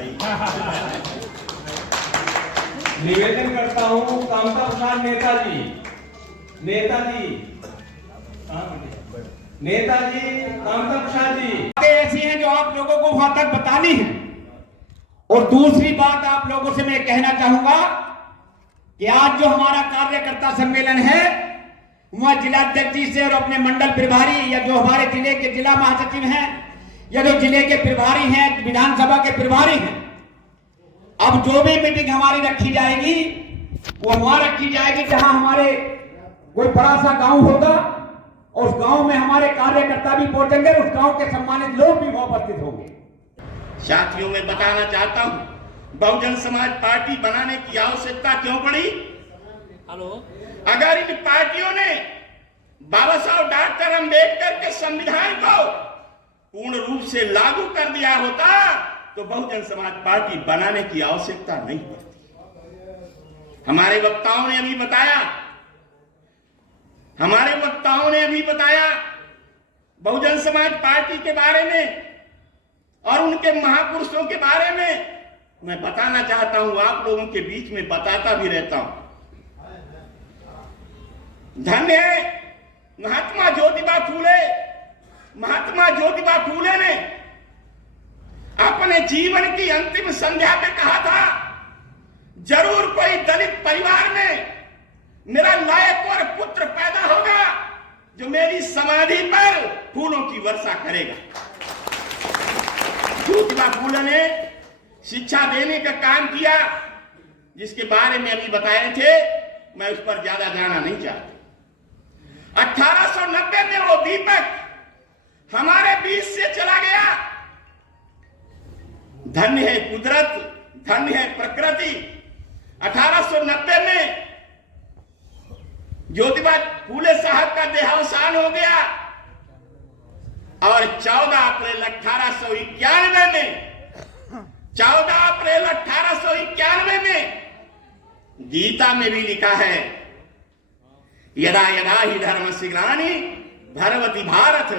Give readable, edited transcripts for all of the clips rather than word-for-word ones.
भाई। निवेदन करता हूँ कामता प्रसाद नेताजी कामता प्रसाद जी, ऐसी हैं जो आप लोगों को वहां तक बतानी है। और दूसरी बात आप लोगों से मैं कहना चाहूंगा कि आज जो हमारा कार्यकर्ता सम्मेलन है वह जिला अध्यक्ष जी से और अपने मंडल प्रभारी या जो हमारे जिले के जिला महासचिव हैं या जो जिले के प्रभारी हैं, विधानसभा के प्रभारी हैं, अब जो भी मीटिंग हमारी रखी जाएगी वो वहां रखी जाएगी जहां हमारे कोई बड़ा सा गांव होगा और उस गांव में हमारे कार्यकर्ता भी पहुंचेंगे, उस गांव के सम्मानित लोग भी वहां उपस्थित होंगे। साथियों, मैं बताना चाहता हूं बहुजन समाज पार्टी बनाने की आवश्यकता क्यों पड़ी। अगर इन पार्टियों ने बाबा साहब डॉक्टर अंबेडकर के संविधान को पूर्ण रूप से लागू कर दिया होता तो बहुजन समाज पार्टी बनाने की आवश्यकता नहीं पड़ती। हमारे वक्ताओं ने अभी बताया बहुजन समाज पार्टी के बारे में और उनके महापुरुषों के बारे में। मैं बताना चाहता हूं, आप लोगों के बीच में बताता भी रहता हूं। धन्य है महात्मा ज्योतिबा फूले ने अपने जीवन की अंतिम संध्या में कहा था, जरूर कोई दलित परिवार में मेरा लायक और पुत्र पैदा होगा जो मेरी समाधि पर फूलों की वर्षा करेगा। ज्योतिबा फूले ने शिक्षा देने का काम किया, जिसके बारे में अभी बताए थे, मैं उस पर ज्यादा जाना नहीं चाहता। 1890 में वो दीपक हमारे बीच से चला गया। धन्य है कुदरत, धन्य है प्रकृति। 1890 में ज्योतिबा फूले साहब का देहावसान हो गया और 14 अप्रैल 1891 में गीता में भी लिखा है, यदा यदा ही धर्मस्य ग्लानि भगवति भारत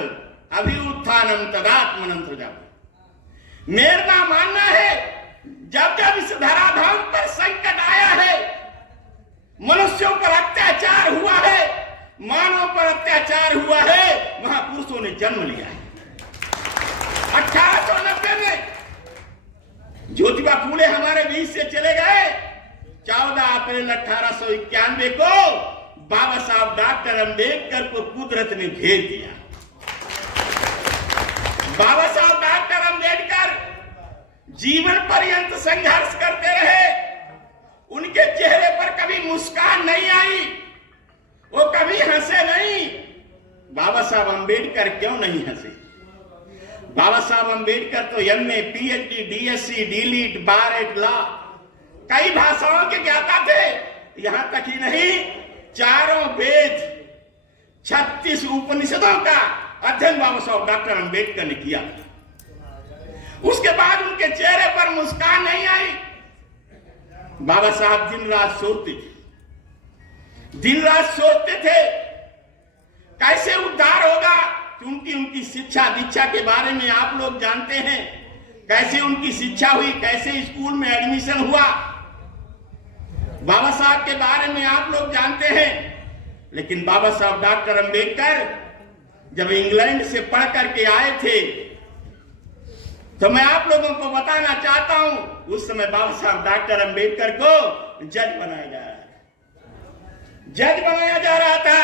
अभ्युत्थानम तदात्मनं सृजामि। मेरा मानना है जब जब इस धराधाम पर संकट आया है, मनुष्यों पर अत्याचार हुआ है, मानव पर अत्याचार हुआ है, वहां पुरुषों ने जन्म लिया है। 1890 में ज्योतिबा फूले हमारे बीच से चले गए। 14 अप्रैल 1891 को बाबा साहब डॉक्टर अंबेडकर को कुदरत ने भेज दिया। बाबा साहब डॉक्टर अंबेडकर जीवन पर्यंत संघर्ष करते रहे। उनके चेहरे पर कभी मुस्कान नहीं आई, वो कभी हंसे नहीं। बाबा साहब अंबेडकर क्यों नहीं हंसे? बाबा साहब अंबेडकर तो एमए, पीएचडी, डीएससी, डीलिट, बार एट लॉ, कई भाषाओं के ज्ञाता थे। यहां तक ही नहीं, चारों वेद, 36 उपनिषदों का अध्ययन बाबा साहब डॉक्टर अंबेडकर ने किया। उसके बाद उनके चेहरे पर मुस्कान नहीं आई। बाबा साहब दिन रात सोचते थे कैसे उद्धार होगा। उनकी शिक्षा दीक्षा के बारे में आप लोग जानते हैं, कैसे उनकी शिक्षा हुई, कैसे स्कूल में एडमिशन हुआ। बाबा साहब के बारे में आप लोग जानते हैं। लेकिन बाबा साहब डॉक्टर अंबेडकर जब इंग्लैंड से पढ़ करके आए थे तो मैं आप लोगों को बताना चाहता हूं, उस समय बाबा साहब डॉक्टर अंबेडकर को जज बनाया जा रहा था।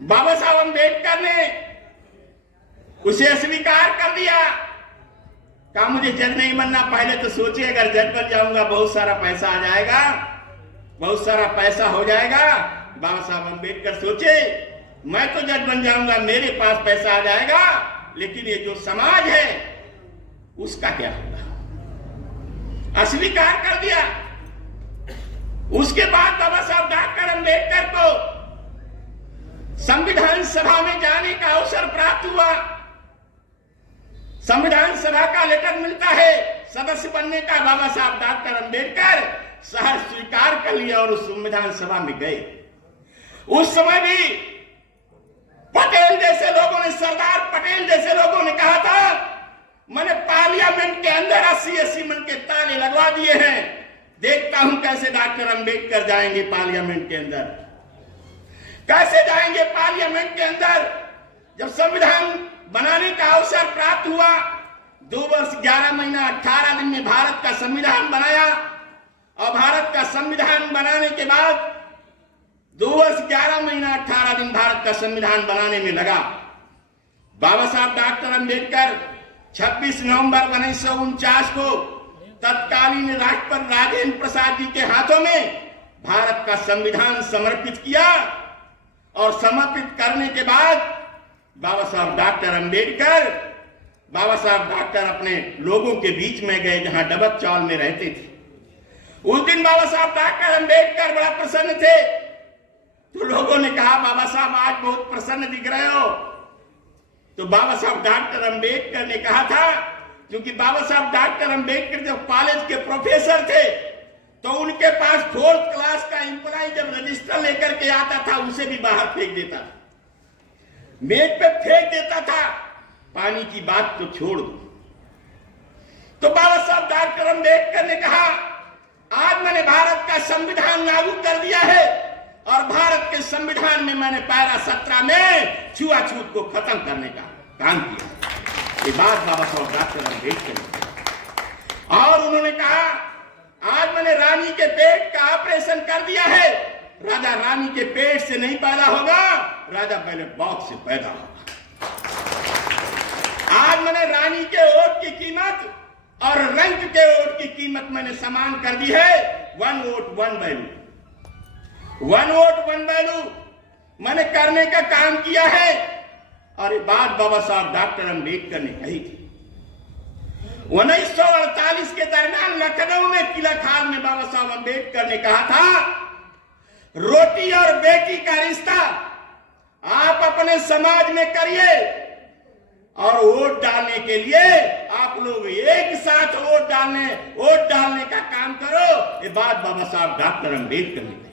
बाबा साहब अंबेडकर ने उसे अस्वीकार कर दिया, कहा मुझे जज नहीं बनना। पहले तो सोचे अगर जज बन जाऊंगा बहुत सारा पैसा आ जाएगा, बहुत सारा पैसा हो जाएगा। बाबा साहब अंबेडकर सोचे मैं तो जज बन जाऊंगा, मेरे पास पैसा आ जाएगा, लेकिन ये जो समाज है उसका क्या होगा। अस्वीकार कर दिया। उसके बाद बाबा साहब डॉक्टर अंबेडकर को संविधान सभा में जाने का अवसर प्राप्त हुआ। संविधान सभा का लेटर मिलता है सदस्य बनने का। बाबा साहब डॉक्टर अंबेडकर शहर स्वीकार कर लिया और उस संविधान सभा में गए। उस समय भी पटेल जैसे लोगों ने, सरदार पटेल जैसे लोगों ने कहा था मैंने पार्लियामेंट के अंदर 80 दिए हैं। देखता हूं कैसे डॉक्टर अंबेडकर जाएंगे पार्लियामेंट के अंदर, कैसे जाएंगे पार्लियामेंट के अंदर। जब संविधान बनाने का अवसर प्राप्त हुआ, 2 वर्ष 11 महीना 18 दिन में भारत का संविधान बनाया, और भारत का संविधान बनाने के बाद 2 वर्ष 11 महीना 18 दिन भारत का संविधान बनाने में लगा। बाबा साहब डॉक्टर अंबेडकर 26 नवंबर 1949 को तत्कालीन राष्ट्रपति राजेंद्र प्रसाद जी के हाथों में भारत का संविधान समर्पित किया, और समर्पित करने के बाद बाबा साहब डॉक्टर अपने लोगों के बीच में गए जहां डबक चौल में रहते थे। उस दिन बाबा साहब डॉक्टर अंबेडकर बड़ा प्रसन्न थे, तो लोगों ने कहा बाबा साहब आज बहुत प्रसन्न दिख रहे हो। तो बाबा साहब डॉक्टर अंबेडकर ने कहा था, क्योंकि बाबा साहब डॉक्टर अंबेडकर जब कॉलेज के प्रोफेसर थे तो उनके पास 4th क्लास का एम्प्लॉय जब रजिस्टर लेकर के आता था उसे भी बाहर फेंक देता था, मेज पे फेंक देता था। पानी की बात तो छोड़ दो। तो बाबा साहब डॉक्टर अंबेडकर ने कहा आज मैंने भारत का संविधान लागू कर दिया है, और भारत के संविधान में मैंने पैरा 17 में छुआछूत को खत्म करने का काम किया। ये बात बाबा साहब डॉक्टर अंबेडकर ने, और उन्होंने कहा आज मैंने रानी के पेट का ऑपरेशन कर दिया है। राजा रानी के पेट से नहीं पैदा होगा, राजा बैलेट बॉक्स से पैदा होगा। आज मैंने रानी के वोट की कीमत और रंग के वोट की कीमत मैंने समान कर दी है। 1 वोट 1 वैल्यू, 1 वोट 1 वैल्यू मैंने करने का काम किया है। और ये बात बाबा साहब डॉक्टर अंबेडकर ने कही थी। 1948 के दरमियान लखनऊ में किला खान में बाबा साहब अंबेडकर ने कहा था, रोटी और बेटी का रिश्ता आप अपने समाज में करिए, और वोट डालने के लिए आप लोग एक साथ वोट डालने का काम करो। ये बात बाबा साहब डॉक्टर अंबेडकर ने कही।